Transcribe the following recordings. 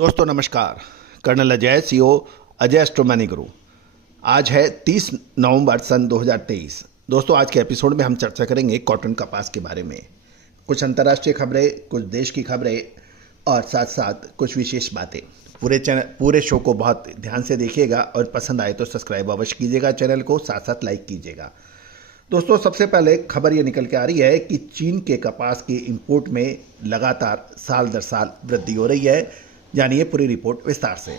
दोस्तों नमस्कार। Colonel Ajay CO Ajay एस्ट्रोमनी गुरु। आज है 30 नवंबर सन 2023। दोस्तों आज के एपिसोड में हम चर्चा करेंगे कॉटन कपास के बारे में, कुछ अंतर्राष्ट्रीय खबरें, कुछ देश की खबरें और साथ साथ कुछ विशेष बातें। पूरे शो को बहुत ध्यान से देखिएगा और पसंद आए तो सब्सक्राइब अवश्य कीजिएगा चैनल को, साथ साथ लाइक कीजिएगा। दोस्तों सबसे पहले खबर ये निकल के आ रही है कि चीन के कपास के इंपोर्ट में लगातार साल दर साल वृद्धि हो रही है। जानिए पूरी रिपोर्ट विस्तार से।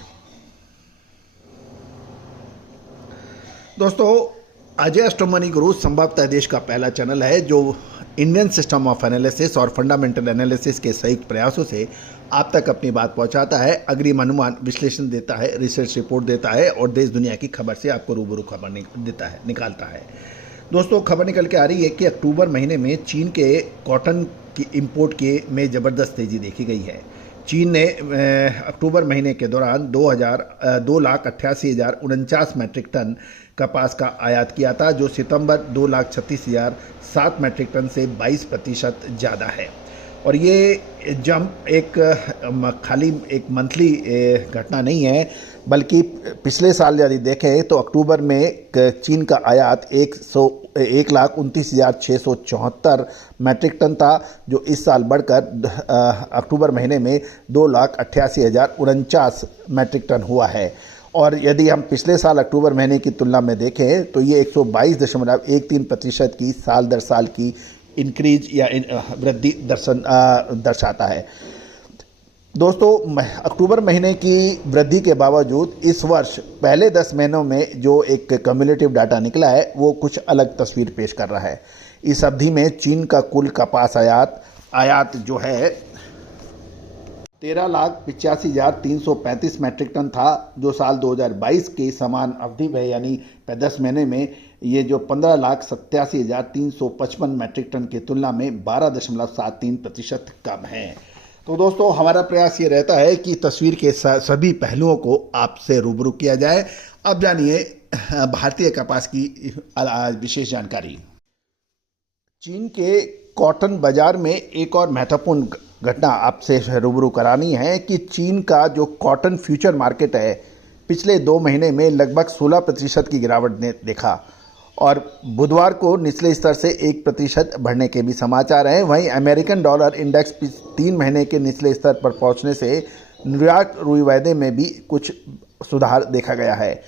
दोस्तों अजय एस्ट्रोमनी गुरु संभवतः देश का पहला चैनल है जो इंडियन सिस्टम ऑफ एनालिसिस और फंडामेंटल एनालिसिस के संयुक्त प्रयासों से आप तक अपनी बात पहुंचाता है, अग्रिम अनुमान विश्लेषण देता है, रिसर्च रिपोर्ट देता है और देश दुनिया की खबर से आपको रूबरू खबर निकालता है। दोस्तों खबर निकल के आ रही है कि अक्टूबर महीने में चीन के कॉटन की इंपोर्ट में ज़बरदस्त तेज़ी देखी गई है। चीन ने अक्टूबर महीने के दौरान 2,88,049 मैट्रिक टन कपास का आयात किया था, जो सितंबर 2,36,007 मैट्रिक टन से 22% ज़्यादा है। और ये जंप खाली एक मंथली घटना नहीं है, बल्कि पिछले साल यदि देखें तो अक्टूबर में चीन का आयात 1,29,674 मैट्रिक टन था, जो इस साल बढ़कर अक्टूबर महीने में 2,88,049 मैट्रिक टन हुआ है। और यदि हम पिछले साल अक्टूबर महीने की तुलना में देखें तो ये 122.13% की साल दर साल की इंक्रीज या वृद्धि दर्शाता है। दोस्तों अक्टूबर महीने की वृद्धि के बावजूद इस वर्ष पहले 10 महीनों में जो एक कम्युलेटिव डाटा निकला है वो कुछ अलग तस्वीर पेश कर रहा है। इस अवधि में चीन का कुल कपास आयात जो है 13,85,335 मैट्रिक टन था, जो साल 2022 के समान अवधि में यानी 10 महीने में ये जो 15,87,355 मैट्रिक टन की तुलना में 12.73% कम है। तो दोस्तों हमारा प्रयास ये रहता है कि तस्वीर के सभी पहलुओं को आपसे रूबरू किया जाए। अब जानिए भारतीय कपास की विशेष जानकारी। चीन के कॉटन बाजार में एक और महत्वपूर्ण घटना आपसे रूबरू करानी है कि चीन का जो कॉटन फ्यूचर मार्केट है पिछले 2 महीने में लगभग 16% की गिरावट ने देखा और बुधवार को निचले स्तर से 1% बढ़ने के भी समाचार हैं। वहीं अमेरिकन डॉलर इंडेक्स 3 महीने के निचले स्तर पर पहुंचने से न्यूयॉर्क रुई वायदे में भी कुछ सुधार देखा गया है।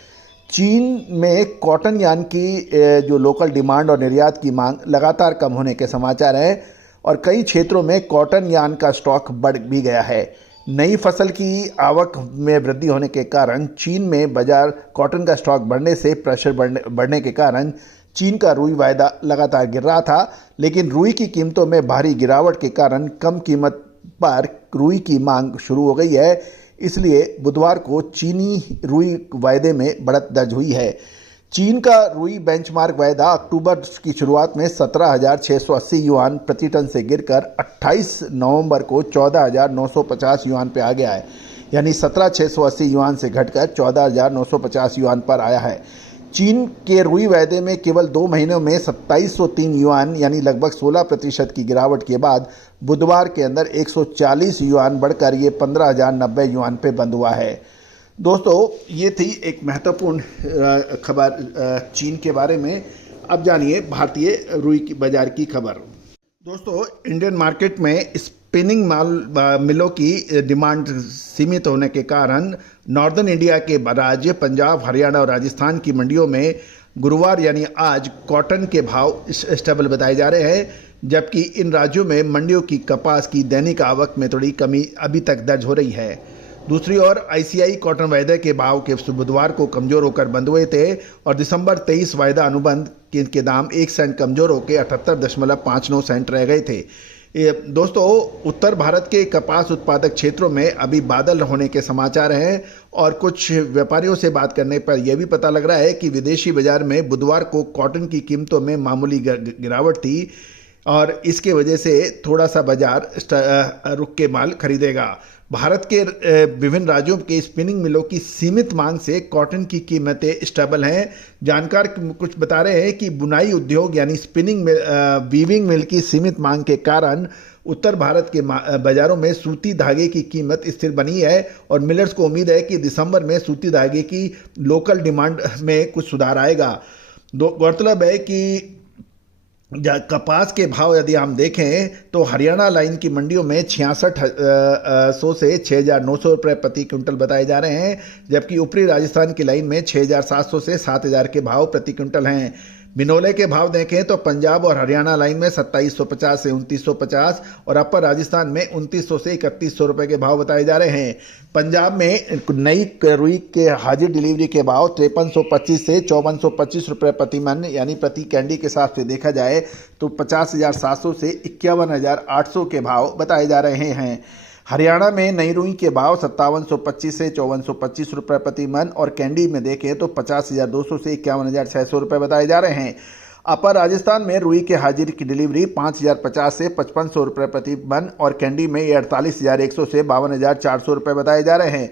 चीन में कॉटन यार्न की जो लोकल डिमांड और निर्यात की मांग लगातार कम होने के समाचार हैं और कई क्षेत्रों में कॉटन यार्न का स्टॉक बढ़ भी गया है। नई फसल की आवक में वृद्धि होने के कारण चीन में बाजार कॉटन का स्टॉक बढ़ने से प्रेशर बढ़ने के कारण चीन का रुई वायदा लगातार गिर रहा था, लेकिन रुई की कीमतों में भारी गिरावट के कारण कम कीमत पर रुई की मांग शुरू हो गई है। इसलिए बुधवार को चीनी रुई वायदे में बढ़त दर्ज हुई है। चीन का रुई बेंचमार्क वायदा अक्टूबर की शुरुआत में 17,680 युआन प्रति टन से गिरकर 28 नवंबर को 14,950 युआन पे आ गया है, यानी 17,680 युआन से घटकर 14,950 युआन पर आया है। चीन के रुई वायदे में केवल 2 महीनों में 2,703 युआन यानी लगभग 16% की गिरावट के बाद बुधवार के अंदर 140 युआन बढ़कर ये 15,090 युआन पे बंद हुआ है। दोस्तों ये थी एक महत्वपूर्ण खबर चीन के बारे में। अब जानिए भारतीय रुई की बाजार की खबर। दोस्तों इंडियन मार्केट में स्पिनिंग मिलों की डिमांड सीमित होने के कारण नॉर्दर्न इंडिया के राज्य पंजाब, हरियाणा और राजस्थान की मंडियों में गुरुवार यानी आज कॉटन के भाव स्टेबल बताए जा रहे हैं, जबकि इन राज्यों में मंडियों की कपास की दैनिक आवक में थोड़ी कमी अभी तक दर्ज हो रही है। दूसरी ओर आईसीआई कॉटन वायदे के भाव के बुधवार को कमजोर होकर बंद हुए थे और दिसंबर 23 वायदा अनुबंध के दाम 1 सेंट कमजोर होकर 78.59 सेंट रह गए थे। दोस्तों उत्तर भारत के कपास उत्पादक क्षेत्रों में अभी बादल होने के समाचार हैं और कुछ व्यापारियों से बात करने पर यह भी पता लग रहा है कि विदेशी बाजार में बुधवार को कॉटन की कीमतों में मामूली गिरावट थी और इसके वजह से थोड़ा सा बाजार रुक के माल खरीदेगा। भारत के विभिन्न राज्यों के स्पिनिंग मिलों की सीमित मांग से कॉटन की कीमतें स्टेबल हैं। जानकार कुछ बता रहे हैं कि बुनाई उद्योग यानी स्पिनिंग वीविंग मिल की सीमित मांग के कारण उत्तर भारत के बाजारों में सूती धागे की कीमत स्थिर बनी है और मिलर्स को उम्मीद है कि दिसंबर में सूती धागे की लोकल डिमांड में कुछ सुधार आएगा। गौरतलब है कि कपास के भाव यदि हम देखें तो हरियाणा लाइन की मंडियों में 6600 से 6900 रुपये प्रति क्विंटल बताए जा रहे हैं, जबकि ऊपरी राजस्थान की लाइन में 6700 से 7000 के भाव प्रति क्विंटल हैं। बिनोले के भाव देखें तो पंजाब और हरियाणा लाइन में 2750 से 2950 और अपर राजस्थान में 2900 से 3100 रुपये के भाव बताए जा रहे हैं। पंजाब में नई रुई के हाजिर डिलीवरी के भाव 5325 से 5425 रुपये प्रति मन यानी प्रति कैंडी के हिसाब से देखा जाए तो 50,700 से 51,800 के भाव बताए जा रहे हैं। हरियाणा में नई रुई के भाव 5725 से 5425 रुपये प्रति मन और कैंडी में देखें तो 50,200 से 51,600 रुपये बताए जा रहे हैं। अपर राजस्थान में रुई के हाजिर की डिलीवरी 5,050 से 5500 रुपये प्रति मन और कैंडी में 48,100 से 52,400 रुपये बताए जा रहे हैं।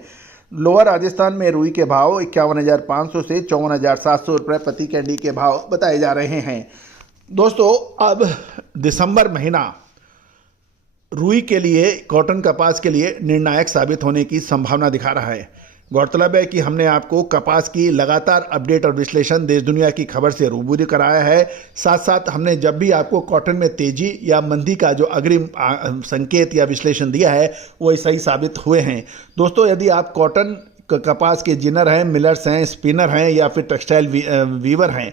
लोअर राजस्थान में रुई के भाव 51,500 से 54,700 रुपये प्रति कैंडी के भाव बताए जा रहे हैं। दोस्तों, अब दिसंबर महीना रुई के लिए, कॉटन कपास के लिए निर्णायक साबित होने की संभावना दिखा रहा है। गौरतलब है कि हमने आपको कपास की लगातार अपडेट और विश्लेषण देश दुनिया की खबर से रूबरू कराया है। साथ साथ हमने जब भी आपको कॉटन में तेजी या मंदी का जो अग्रिम संकेत या विश्लेषण दिया है वो सही साबित हुए हैं। दोस्तों, यदि आप कॉटन कपास के जिनर हैं, मिलर्स हैं, स्पिनर हैं या फिर टेक्सटाइल वीवर हैं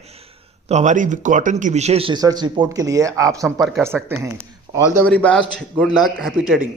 तो हमारी कॉटन की विशेष रिसर्च रिपोर्ट के लिए आप संपर्क कर सकते हैं। All the very best, good luck, happy trading.